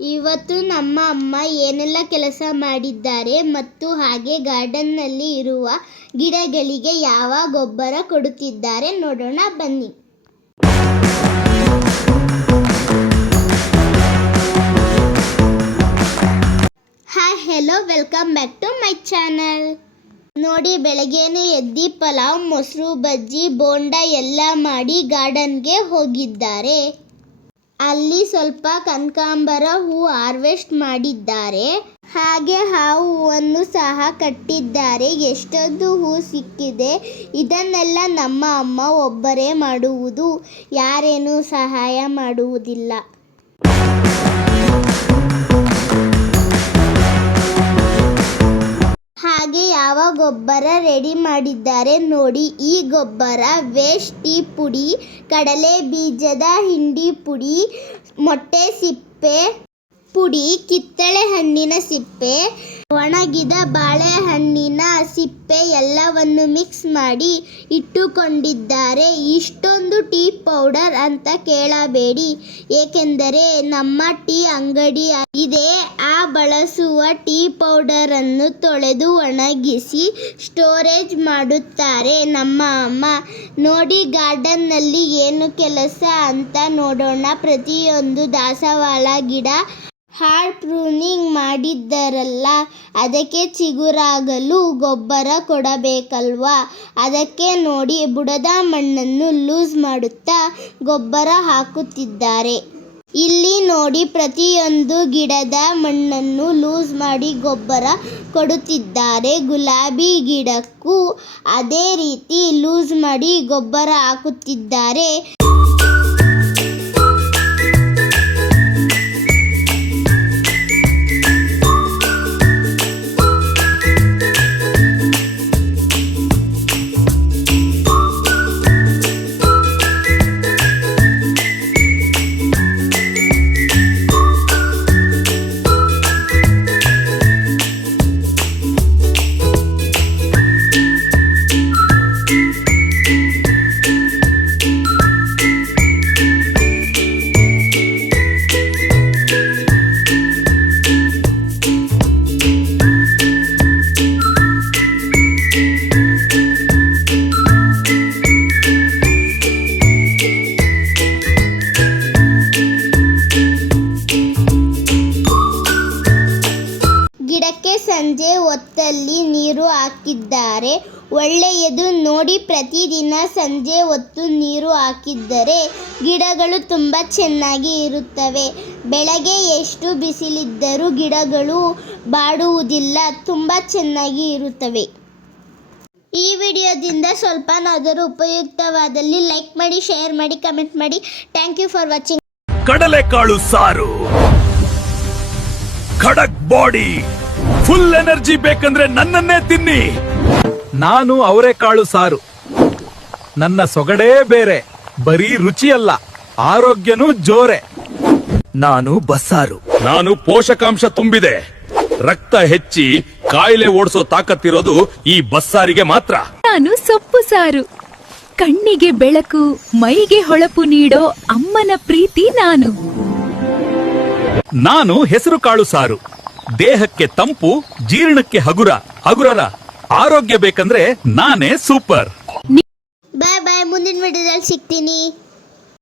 ಇವತ್ತು ನಮ್ಮ ಅಮ್ಮ ಏನೆಲ್ಲ ಕೆಲಸ ಮಾಡಿದ್ದಾರೆ ಮತ್ತು ಹಾಗೆ ಗಾರ್ಡನ್ನಲ್ಲಿ ಇರುವ ಗಿಡಗಳಿಗೆ ಯಾವ ಗೊಬ್ಬರ ಕೊಡುತ್ತಿದ್ದಾರೆ ನೋಡೋಣ, ಬನ್ನಿ. Hi hello welcome back to my channel ನೋಡಿ, ಬೆಳಗ್ಗೆನೆ ಎದ್ದಿ ಪಲಾವ್, ಮೊಸರು, ಬಜ್ಜಿ, ಬೋಂಡ ಎಲ್ಲ ಮಾಡಿ ಗಾರ್ಡನ್ಗೆ ಹೋಗಿದ್ದಾರೆ. ಅಲ್ಲಿ ಸ್ವಲ್ಪ ಕನಕಾಂಬರ ಹೂ ಹಾರ್ವೆಸ್ಟ್ ಮಾಡಿದ್ದಾರೆ. ಹಾಗೆ ಆ ಹೂವನ್ನು ಸಹ ಕಟ್ಟಿದ್ದಾರೆ. ಎಷ್ಟೊಂದು ಹೂ ಸಿಕ್ಕಿದೆ. ಇದನ್ನೆಲ್ಲ ನಮ್ಮ ಅಮ್ಮ ಒಬ್ಬರೇ ಮಾಡುವುದು. ಯಾರೇನೂ ಸಹಾಯ ಮಾಡುವುದಿಲ್ಲ. ರೆಡಿ ಮಾಡಿದ್ದಾರೆ. ನೋಡಿ, ಈ ಗೊಬ್ಬರ, ವೇಸ್ಟ್ ಟೀ ಪುಡಿ, ಕಡಲೆ ಬೀಜದ ಹಿಂಡಿ ಪುಡಿ, ಮೊಟ್ಟೆ ಸಿಪ್ಪೆ ಪುಡಿ, ಕಿತ್ತಳೆ ಹಣ್ಣಿನ ಸಿಪ್ಪೆ ಒಣಗಿದ ಬಾಳೆಹಣ್ಣಿನ ಸಿಪ್ಪೆ ಎಲ್ಲವನ್ನು ಮಿಕ್ಸ್ ಮಾಡಿ ಇಟ್ಟುಕೊಂಡಿದ್ದಾರೆ. ಇಷ್ಟೊಂದು ಟೀ ಪೌಡರ್ ಅಂತ ಕೇಳಬೇಡಿ, ಏಕೆಂದರೆ ನಮ್ಮ ಟೀ ಅಂಗಡಿ ಇದೆ ಆ ಬಳಸುವ ಟೀ ಪೌಡರ್ ಅನ್ನು ತೊಳೆದು ಒಣಗಿಸಿ ಸ್ಟೋರೇಜ್ ಮಾಡುತ್ತಾರೆ. ನಮ್ಮ ಅಮ್ಮ, ನೋಡಿ ಗಾರ್ಡನ್ನಲ್ಲಿ ಏನು ಕೆಲಸ ಅಂತ ನೋಡೋಣ. ಪ್ರತಿಯೊಂದು ದಾಸವಾಳ ಗಿಡ ಹಾರ್ಡ್ ಪ್ರೂನಿಂಗ್ ಮಾಡಿದ್ದರಲ್ಲ, ಅದಕ್ಕೆ ಚಿಗುರಾಗಲು ಗೊಬ್ಬರ ಕೊಡಬೇಕಲ್ವಾ? ಅದಕ್ಕೆ ನೋಡಿ ಬುಡದ ಮಣ್ಣನ್ನು ಲೂಸ್ ಮಾಡುತ್ತಾ ಗೊಬ್ಬರ ಹಾಕುತ್ತಿದ್ದಾರೆ. ಇಲ್ಲಿ ನೋಡಿ ಪ್ರತಿಯೊಂದು ಗಿಡದ ಮಣ್ಣನ್ನು ಲೂಸ್ ಮಾಡಿ ಗೊಬ್ಬರ ಕೊಡುತ್ತಿದ್ದಾರೆ. ಗುಲಾಬಿ ಗಿಡಕ್ಕೂ ಅದೇ ರೀತಿ ಲೂಸ್ ಮಾಡಿ ಗೊಬ್ಬರ ಹಾಕುತ್ತಿದ್ದಾರೆ. ಸಂಜೆ ಹೊತ್ತಲ್ಲಿ ನೀರು ಹಾಕಿದ್ದಾರೆ. ಒಳ್ಳೆಯದು ನೋಡಿ ಪ್ರತಿದಿನ ಸಂಜೆ ಹೊತ್ತು ನೀರು ಹಾಕಿದ್ದರೆ ಗಿಡಗಳು ತುಂಬ ಚೆನ್ನಾಗಿ ಇರುತ್ತವೆ. ಬೆಳಗ್ಗೆ ಎಷ್ಟು ಬಿಸಿಲಿದ್ದರೂ ಗಿಡಗಳು ಬಾಡುವುದಿಲ್ಲ, ತುಂಬ ಚೆನ್ನಾಗಿ ಇರುತ್ತವೆ. ಈ ವಿಡಿಯೋದಿಂದ ಸ್ವಲ್ಪನಾದರೂ ಉಪಯುಕ್ತವಾದಲ್ಲಿ ಲೈಕ್ ಮಾಡಿ, ಶೇರ್ ಮಾಡಿ, ಕಮೆಂಟ್ ಮಾಡಿ. Thank you for watching. ಕಡಲೆಕಾಳು ಸಾರು. ಖಡಕ್ ಬಾಡಿ. ಫುಲ್ ಎನರ್ಜಿ ಬೇಕಂದ್ರೆ ನನ್ನನ್ನೇ ತಿನ್ನಿ. ನಾನು ಅವರೆಕಾಳು ಸಾರು. ನನ್ನ ಸೊಗಡೇ ಬೇರೆ ಬರೀ ರುಚಿಯಲ್ಲ ಆರೋಗ್ಯನೂ ಜೋರೆ. ನಾನು ಬಸ್ಸಾರು. ನಾನು ಪೋಷಕಾಂಶ ತುಂಬಿದೆ. ರಕ್ತ ಹೆಚ್ಚಿ ಕಾಯಿಲೆ ಓಡಿಸೋ ತಾಕತ್ತಿರೋದು ಈ ಬಸ್ಸಾರಿಗೆ ಮಾತ್ರ. ನಾನು ಸೊಪ್ಪು ಸಾರು. ಕಣ್ಣಿಗೆ ಬೆಳಕು ಮೈಗೆ ಹೊಳಪು ನೀಡೋ ಅಮ್ಮನ ಪ್ರೀತಿ ನಾನು. ನಾನು ಹೆಸರು ಕಾಳು ಸಾರು. ದೇಹಕ್ಕೆ ತಂಪು ಜೀರ್ಣಕ್ಕೆ ಹಗುರ. ಹಗುರಲ ಆರೋಗ್ಯ ಬೇಕಂದ್ರೆ ನಾನೇ ಸೂಪರ್. ಬಾಯ್ ಬಾಯ್ ಮುಂದಿನ ವಿಡಿಯೋದಲ್ಲಿ ಸಿಗ್ತೀನಿ.